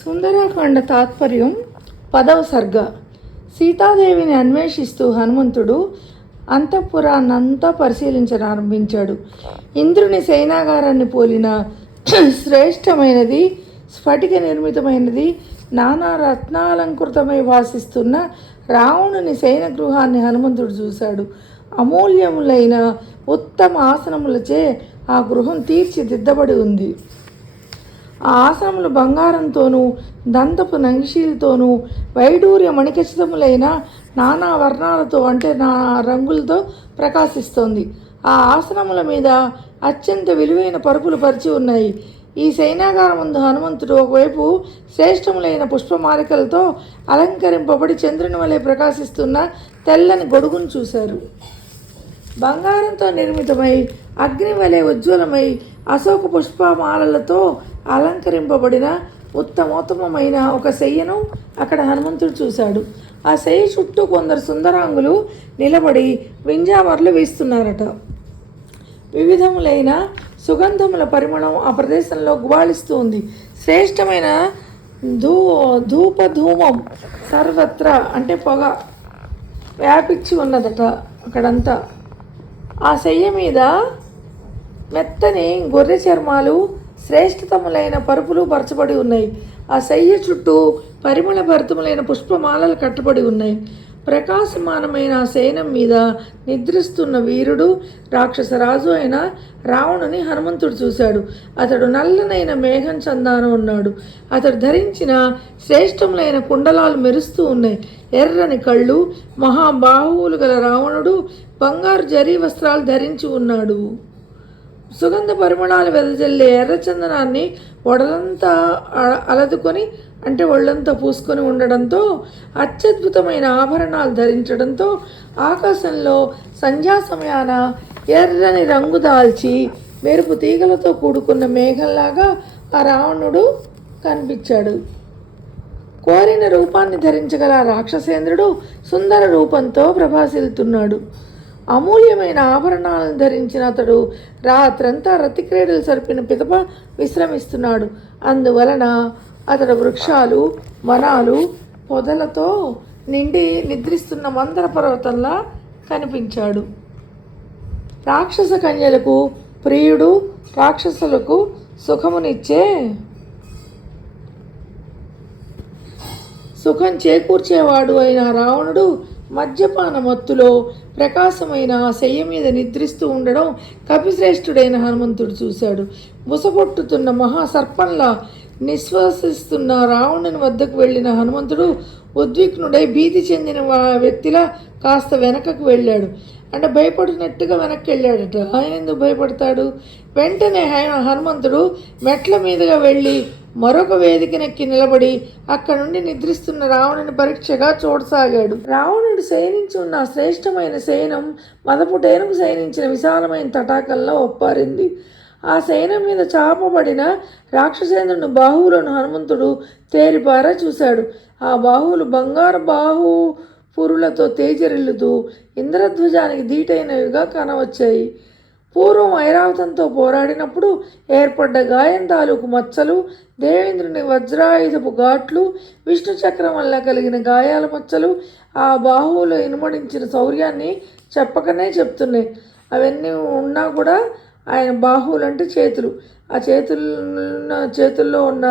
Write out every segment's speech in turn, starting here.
సుందరాకాండ తాత్పర్యం 10వ సర్గ. సీతాదేవిని అన్వేషిస్తూ హనుమంతుడు అంతఃపురాన్నంతా పరిశీలించనారంభించాడు. ఇంద్రుని సైనాగారాన్ని పోలిన శ్రేష్టమైనది, స్ఫటిక నిర్మితమైనది, నానా రత్నాలంకృతమై వాసిస్తున్న రావణుని శయన గృహాన్ని హనుమంతుడు చూశాడు. అమూల్యములైన ఉత్తమ ఆసనములచే ఆ గృహం తీర్చిదిద్దబడి ఉంది. ఆ ఆసనములు బంగారంతోనూ దంతపు నంగిశీలతోనూ వైడూర్య మణిఖచ్చితములైన నానా వర్ణాలతో అంటే రంగులతో ప్రకాశిస్తోంది. ఆ ఆసనముల మీద అత్యంత విలువైన పరుపులు పరిచి ఉన్నాయి. ఈ సైనాగారం ముందు హనుమంతుడు ఒకవైపు శ్రేష్టములైన పుష్పమాలికలతో అలంకరింపబడి చంద్రుని వలె ప్రకాశిస్తున్న తెల్లని గొడుగును చూశారు. బంగారంతో నిర్మితమై అగ్ని వలె ఉజ్వలమై అశోక పుష్పమాలలతో అలంకరింపబడిన ఉత్తమోత్తమైన ఒక శయ్యను అక్కడ హనుమంతుడు చూశాడు. ఆ శయ్య చుట్టూ కొందరు సుందరాంగులు నిలబడి వింజామరలు వీస్తున్నారట. వివిధములైన సుగంధముల పరిమళం ఆ ప్రదేశంలో గుబాళిస్తూ ఉంది. శ్రేష్టమైన ధూపధూమం సర్వత్రా అంటే పొగ వ్యాపించి ఉన్నదట అక్కడంతా. ఆ శయ్య మీద మెత్తని గొర్రె చర్మాలు శ్రేష్టతములైన పరుపులు పరచబడి ఉన్నాయి. ఆ శయ్య చుట్టూ పరిమళ భరితములైన పుష్పమాలలు కట్టబడి ఉన్నాయి. ప్రకాశమానమైన ఆ శయనం మీద నిద్రిస్తున్న వీరుడు రాక్షసరాజు అయిన రావణుని హనుమంతుడు చూశాడు. అతడు నల్లనైన మేఘం చందాన ఉన్నాడు. అతడు ధరించిన శ్రేష్టములైన కుండలాలు మెరుస్తూ ఉన్నాయి. ఎర్రని కళ్ళు, మహాబాహువులు గల రావణుడు బంగారు జరీ వస్త్రాలు ధరించి ఉన్నాడు. సుగంధ పరిమళాలు వెదజల్లే ఎర్రచందనాన్ని ఒడలంతా అలదుకొని అంటే ఒళ్ళంతా పూసుకొని ఉండడంతో, అత్యద్భుతమైన ఆభరణాలు ధరించడంతో ఆకాశంలో సంధ్యా సమయాన ఎర్రని రంగు దాల్చి మెరుపు తీగలతో కూడుకున్న మేఘంలాగా ఆ రావణుడు కనిపించాడు. కోరిన రూపాన్ని ధరించగల రాక్షసేంద్రుడు సుందర రూపంతో ప్రభాసిల్తున్నాడు. అమూల్యమైన ఆభరణాలను ధరించిన అతడు రాత్రంతా రతిక్రీడలు సరిపిన పిదప విశ్రమిస్తున్నాడు. అందువలన అతడు వృక్షాలు, వనాలు, పొదలతో నిండి నిద్రిస్తున్న మందర పర్వతంలా కనిపించాడు. రాక్షస కన్యలకు ప్రియుడు, రాక్షసులకు సుఖం చేకూర్చేవాడు అయిన రావణుడు మద్యపాన మత్తులో ప్రకాశమైన ఆ శయ్య మీద నిద్రిస్తూ ఉండడం కపిశ్రేష్ఠుడైన హనుమంతుడు చూశాడు. బుసగొట్టుతున్న మహాసర్పంలా నిశ్వాసిస్తున్న రావణుని వద్దకు వెళ్ళిన హనుమంతుడు ఉద్విగ్నుడై భీతి చెందిన వ్యక్తిలా కాస్త వెనకకు వెళ్ళాడు. అంటే భయపడినట్టుగా వెనక్కి వెళ్ళాడట. ఆయన ఎందుకు భయపడతాడు? వెంటనే హనుమంతుడు మెట్ల మీదుగా వెళ్ళి మరొక వేదికనెక్కి నిలబడి అక్కడి నుండి నిద్రిస్తున్న రావణుని పరీక్షగా చూడసాగాడు. రావణుడు శయనించి ఉన్న శ్రేష్టమైన శయనం మదపుటేనుగు శయనించిన విశాలమైన తటాకంలో ఒప్పారింది. ఆ శయనం మీద చాపబడిన రాక్షసేంద్రుని బాహువులను హనుమంతుడు తేరిపారా చూశాడు. ఆ బాహువులు బంగారు పురులతో తేజరిల్లుతూ ఇంద్రధ్వజానికి ధీటైనవిగా కనవచ్చాయి. పూర్వం ఐరావతంతో పోరాడినప్పుడు ఏర్పడ్డ గాయం తాలూకు మచ్చలు, దేవేంద్రుని వజ్రాయుధపు ఘాట్లు, విష్ణు చక్రం వల్ల కలిగిన గాయాల మచ్చలు ఆ బాహువులో ఇనుమడించిన శౌర్యాన్ని చెప్పకనే చెప్తున్నాయి. అవన్నీ ఉన్నా కూడా ఆయన బాహువులు అంటే చేతులు, ఆ చేతుల్లో ఉన్న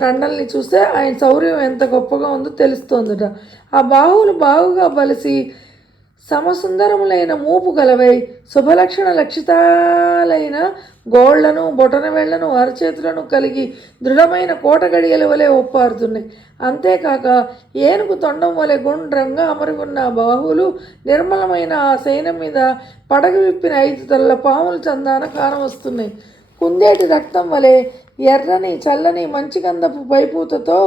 కండల్ని చూస్తే ఆయన శౌర్యం ఎంత గొప్పగా ఉందో తెలుస్తోందట. ఆ బాహువులు బాగుగా బలిసి సమసుందరములైన మూపు గలవై శుభలక్షణ లక్షితాలైన గోళ్లను, బొటన వేళ్లను, అరచేతులను కలిగి దృఢమైన కోట గడియల వలె ఒప్పారుతున్నాయి. అంతేకాక ఏనుగు తొండం వలె గుండ్రంగా అమరి ఉన్న బాహువులు నిర్మలమైన ఆ శయనం మీద పడగ విప్పిన 5 తలల పాముల చందాన కానవస్తున్నాయి. కుందేటి రక్తం వలె ఎర్రని చల్లని మంచిగంధపు పైపూతతో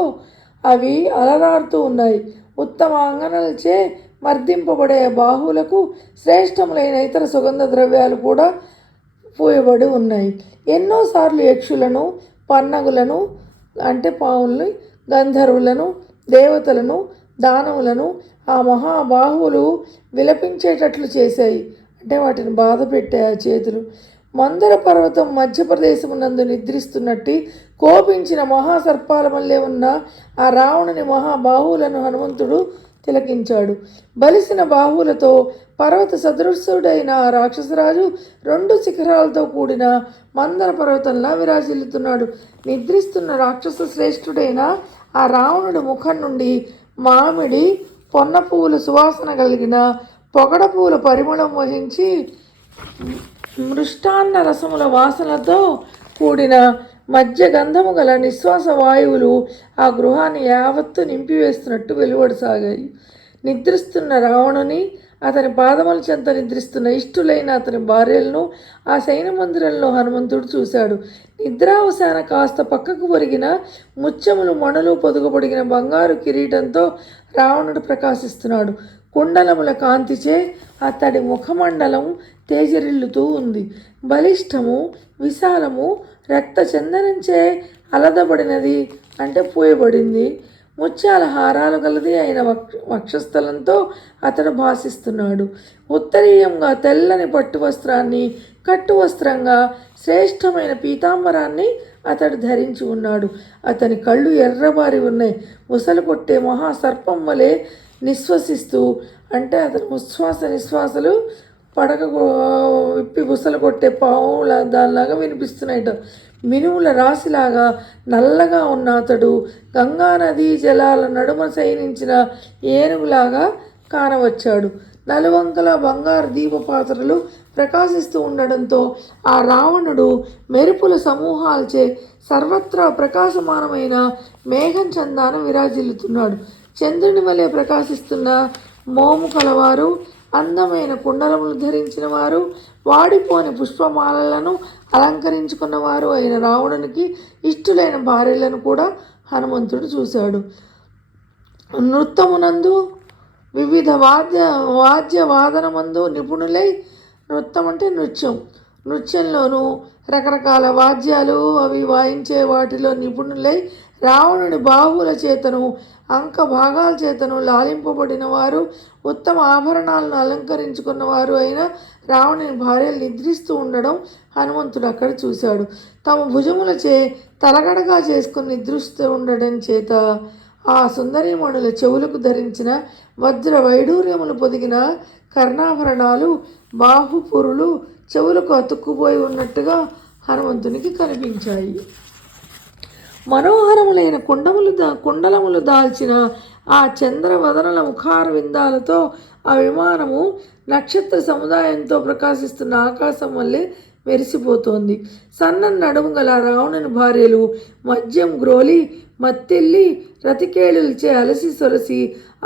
అవి అలరారుతూ ఉన్నాయి. ఉత్తమ అంగనలచే మర్దింపబడే బాహువులకు శ్రేష్టములైన ఇతర సుగంధ ద్రవ్యాలు కూడా పూయబడి ఉన్నాయి. ఎన్నోసార్లు యక్షులను, పన్నగులను అంటే పావుల్ని, గంధర్వులను, దేవతలను, దానవులను ఆ మహాబాహువులు విలపించేటట్లు చేశాయి. అంటే వాటిని బాధ పెట్టే ఆ చేతులు. మందర పర్వతం మధ్యప్రదేశమునందు నిద్రిస్తున్నట్టు కోపించిన మహాసర్పాల వల్లే ఉన్న ఆ రావణుని మహాబాహువులను హనుమంతుడు తిలకించాడు. బలిసిన బాహువులతో పర్వత సదృశుడైన ఆ రాక్షసరాజు 2 శిఖరాలతో కూడిన మందర పర్వతంలా విరాజిల్లుతున్నాడు. నిద్రిస్తున్న రాక్షస శ్రేష్ఠుడైన ఆ రావణుడి ముఖం నుండి మామిడి పొన్న పువ్వుల సువాసన కలిగిన పొగడ పువ్వుల పరిమళం వహించి మృష్టాన్న రసముల వాసనతో కూడిన మధ్య గంధము గల నిశ్వాస వాయువులు ఆ గృహాన్ని యావత్తు నింపివేస్తున్నట్టు వెలువడసాగాయి. నిద్రిస్తున్న రావణుని, అతని పాదముల చెంత నిద్రిస్తున్న ఇష్టులైన అతని భార్యలను ఆ సైన్య మందిరంలో హనుమంతుడు చూశాడు. నిద్రావసాన కాస్త పక్కకు ఒరిగిన ముత్యములు మణులు పొదుగుపొడిగిన బంగారు కిరీటంతో రావణుడు ప్రకాశిస్తున్నాడు. కుండలముల కాంతిచే అతడి ముఖమండలం తేజరిల్లుతూ ఉంది. బలిష్టము, విశాలము, రక్త చందనంచే అలదబడినది అంటే పూయబడింది, ముత్యాల హారాలు గలది అయిన వక్షస్థలంతో అతడు భాసిస్తున్నాడు. ఉత్తరీయంగా తెల్లని పట్టు వస్త్రాన్ని కట్టు వస్త్రంగా శ్రేష్టమైన పీతాంబరాన్ని అతడు ధరించి ఉన్నాడు. అతని కళ్ళు ఎర్రబారి ఉన్నాయి. ఉసలు కొట్టే మహాసర్పం వలె నిశ్వసిస్తూ అంటే అతని ఉచ్ఛ్వాస నిశ్వాసలు పడక విప్పి బుసలు కొట్టే పావుల దానిలాగా వినిపిస్తున్నాయట. మినుముల రాశిలాగా నల్లగా ఉన్న అతడు గంగానదీ జలాల నడుమ శయనించిన ఏనుగులాగా కానవచ్చాడు. నలువంకల బంగారు దీపపాత్రలు ప్రకాశిస్తూ ఉండడంతో ఆ రావణుడు మెరుపుల సమూహాలచే సర్వత్రా ప్రకాశమానమైన మేఘం చందాన విరాజిల్లుతున్నాడు. చంద్రుని వలె ప్రకాశిస్తున్న మోము కలవారు, అందమైన కుండలములు ధరించిన వారు, వాడిపోని పుష్పమాలలను అలంకరించుకున్నవారు అయిన రావణునికి ఇష్టులైన భార్యలను కూడా హనుమంతుడు చూశాడు. నృత్తమునందు వివిధ వాద్య వాదనమందు నిపుణులై, నృత్యం అంటే నృత్యంలోనూ రకరకాల వాద్యాలు అవి వాయించే వాటిలో నిపుణులై రావణుడి బాహువుల చేతను అంక భాగాల చేతను లాలింపబడిన వారు, ఉత్తమ ఆభరణాలను అలంకరించుకున్నవారు అయిన రావణుని భార్యలు నిద్రిస్తూ ఉండడం హనుమంతుడు అక్కడ చూశాడు. తమ భుజములచే తలగడగా చేసుకుని నిద్రిస్తూ ఉండడం చేత ఆ సుందరీమణుల చెవులకు ధరించిన వజ్ర వైడూర్యములు పొదిగిన కర్ణాభరణాలు బాహుపురులు చెవులకు అతుక్కుపోయి ఉన్నట్టుగా హనుమంతునికి కనిపించాయి. మనోహరములైన కుండలములు దాల్చిన ఆ చంద్రవదనల ముఖార విందాలతో ఆ విమానము నక్షత్ర సముదాయంతో ప్రకాశిస్తున్న ఆకాశం వల్లే మెరిసిపోతోంది. సన్న నడుము గల రావణుని భార్యలు మద్యం గ్రోలి మత్తెల్లి రతికేళులచే అలసి సొలసి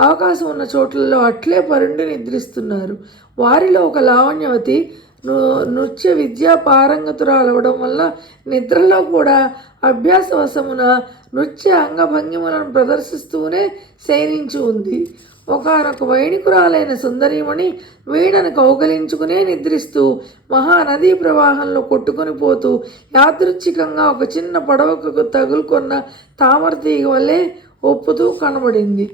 అవకాశం ఉన్న చోట్లలో అట్లే పరుండి నిద్రిస్తున్నారు. వారిలో ఒక లావణ్యవతి నృత్య విద్యా పారంగతురాలవడం వల్ల నిద్రలో కూడా అభ్యాసవశమున నృత్య అంగభంగిమలను ప్రదర్శిస్తూనే శయనించి ఉంది. ఒకనొక వైణికురాలైన సుందరీమణి వీణను కౌగలించుకునే నిద్రిస్తూ మహానదీ ప్రవాహంలో కొట్టుకొని పోతూ యాదృచ్ఛికంగా ఒక చిన్న పడవకు తగులుకొన్న తామరతీగ వల్లే ఒప్పుతూ కనబడింది.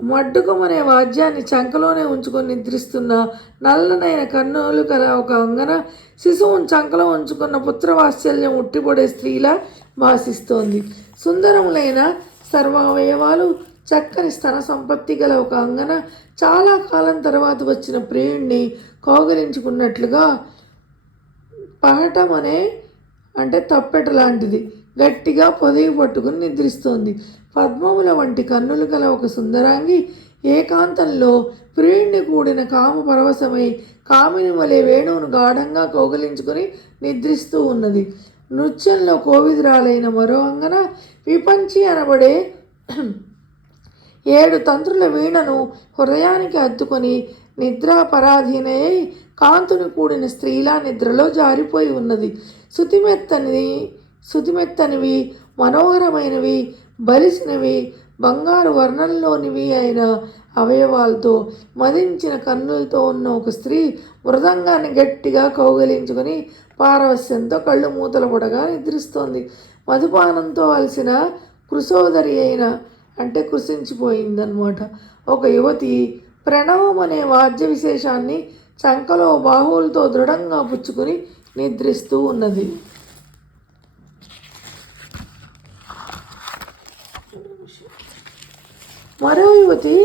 మడ్డుకమనే వాద్యాన్ని చంకలోనే ఉంచుకొని నిద్రిస్తున్న నల్లనైన కన్నులు కల ఒక అంగన శిశువును చంకలో ఉంచుకున్న పుత్రవాత్సల్యం ఉట్టిపడే స్త్రీలా భాసిస్తోంది. సుందరములైన సర్వావయవాలు చక్కని స్తన సంపత్తి గల ఒక అంగన చాలా కాలం తర్వాత వచ్చిన ప్రియుణ్ణి కౌగలించుకున్నట్లుగా పహటమనే అంటే తప్పెట లాంటిది గట్టిగా పొదిగి పట్టుకుని నిద్రిస్తోంది. పద్మముల వంటి కన్నులు గల ఒక సుందరాంగి ఏకాంతంలో ప్రియుణ్ణి కూడిన కామ పరవశమై కామిని వలె వేణువును గాఢంగా కౌగలించుకొని నిద్రిస్తూ ఉన్నది. నృత్యంలో కోవిదురాలైన మరో అంగన విపంచి అనబడే 7 తంత్రుల వీణను హృదయానికి అద్దుకొని నిద్రాపరాధీనయ్యి కాంతుని కూడిన స్త్రీలా నిద్రలో జారిపోయి ఉన్నది. శృతిమెత్తనివి మనోహరమైనవి బలిసినవి బంగారు వర్ణంలోనివి అయిన అవయవాలతో మదించిన కన్నులతో ఉన్న ఒక స్త్రీ మృదంగాన్ని గట్టిగా కౌగలించుకొని పారవస్యంతో కళ్ళు మూతల పడగా నిద్రిస్తోంది. మధుపానంతో అలసిన కృశోదరి అయిన అంటే కృషించిపోయిందనమాట ఒక యువతి ప్రణవం అనే వాద్య విశేషాన్ని చంకలో బాహువులతో దృఢంగా పుచ్చుకుని నిద్రిస్తూ ఉన్నది. మరో యువతి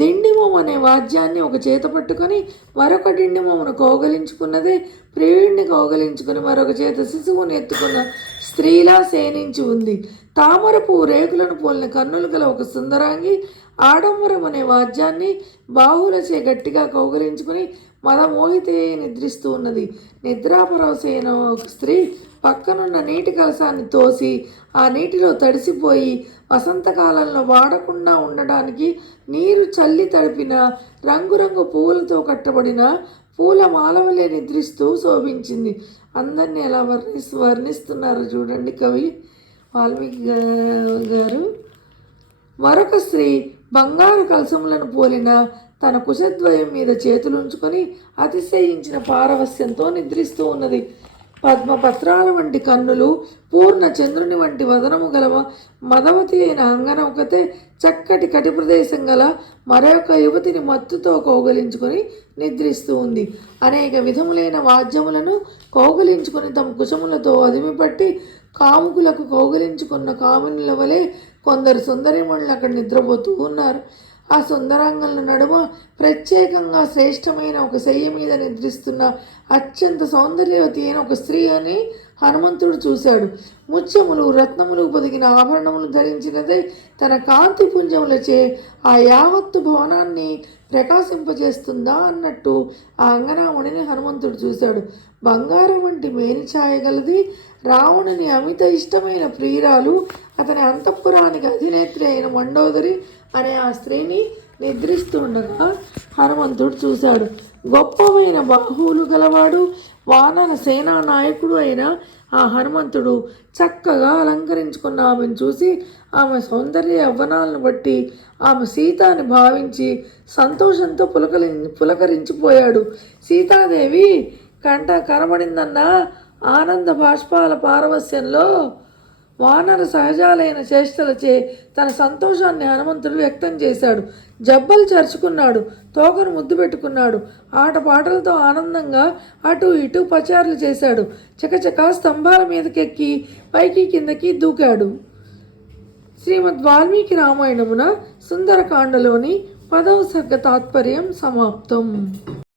దిండిమం అనే వాద్యాన్ని ఒక చేత పట్టుకొని మరొక దిండిమమును కౌగలించుకున్నదే, ప్రియుడిని కౌగలించుకుని మరొక చేత శిశువుని ఎత్తుకున్న స్త్రీలా శయనించి ఉంది. తామర పువ్వు రేకులను పోలిన కన్నులు గల ఒక సుందరాంగి ఆడంబరం అనే వాద్యాన్ని బాహులచే గట్టిగా కౌగలించుకుని మదమోహితే నిద్రిస్తూ ఉన్నది. నిద్రాపరవశైన ఒక స్త్రీ పక్కనున్న నీటి కలశాన్ని తోసి ఆ నీటిలో తడిసిపోయి వసంతకాలంలో వాడకుండా ఉండడానికి నీరు చల్లి తడిపిన రంగురంగు పువ్వులతో కట్టబడిన పూల మాలవలే నిద్రిస్తూ శోభించింది. అందరినీ ఎలా వర్ణిస్తున్నారు చూడండి కవి వాల్మీకి గారు. మరొక స్త్రీ బంగారు కలసములను పోలిన తన కుశద్వయం మీద చేతులుంచుకొని అతిశయించిన పారవస్యంతో నిద్రిస్తూ ఉన్నది. పద్మపత్రాల వంటి కన్నులు, పూర్ణ చంద్రుని వంటి వదనము గల మదవతి అయిన అంగనొకతే చక్కటి కటి ప్రదేశం గల మరొక యువతిని మత్తుతో కౌగలించుకొని నిద్రిస్తూ ఉంది. అనేక విధములైన వాద్యములను కౌగలించుకొని తమ కుశములతో అదిమిపట్టి కాముకులకు కౌగలించుకున్న కామినుల వలె కొందరు సుందరిమణులు అక్కడ నిద్రపోతూ ఉన్నారు. ఆ సుందరాంగంల నడుమ ప్రత్యేకంగా శ్రేష్టమైన ఒక శయ్య మీద నిద్రిస్తున్న అత్యంత సౌందర్యవతి అయిన ఒక స్త్రీ అని హనుమంతుడు చూశాడు. ముత్యములు రత్నములు పొదిగిన ఆభరణములు ధరించినదే తన కాంతి పుంజములచే ఆ యావత్తు భవనాన్ని ప్రకాశింపజేస్తుందా అన్నట్టు ఆ అంగనామణిని హనుమంతుడు చూశాడు. బంగారం వంటి మేనిఛాయ గలది, రావణుని అమిత ఇష్టమైన ప్రియురాలు, అతని అంతఃపురానికి అధినేత్రి అయిన మండోదరి అనే ఆ స్త్రీని నిద్రిస్తుండగా హనుమంతుడు చూశాడు. గొప్పమైన బాహువులు గలవాడు, వానర సేనా నాయకుడు అయిన ఆ హనుమంతుడు చక్కగా అలంకరించుకున్న ఆమెను చూసి ఆమె సౌందర్య యవ్వనాలను బట్టి ఆమె సీత అని భావించి సంతోషంతో పులకరించిపోయాడు. సీతాదేవి కనబడిందన్న ఆనంద బాష్పాల పారవస్యంలో వానర సహజాలైన చేష్టలచే తన సంతోషాన్ని హనుమంతుడు వ్యక్తం చేశాడు. జబ్బలు చరుచుకున్నాడు, తోకను ముద్దు పెట్టుకున్నాడు, ఆటపాటలతో ఆనందంగా అటు ఇటు పచారులు చేశాడు. చకచక స్తంభాల మీదకెక్కి పైకి కిందకి దూకాడు. శ్రీమద్ వాల్మీకి రామాయణమున సుందరకాండలోని 10వ సర్గ తాత్పర్యం సమాప్తం.